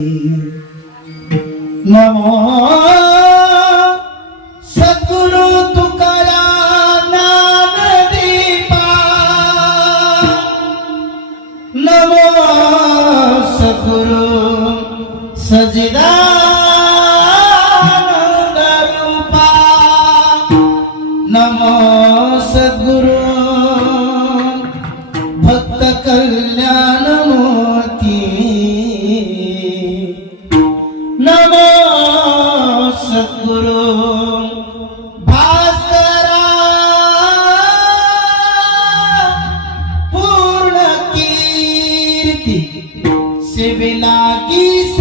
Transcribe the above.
नमो सतगुरु तुकारा दीपा नमो सतगुरु सजदा नमो सतगुरु भक्त कल्याण सतगुरु भास्कर पूर्ण कीर्ति शिविला की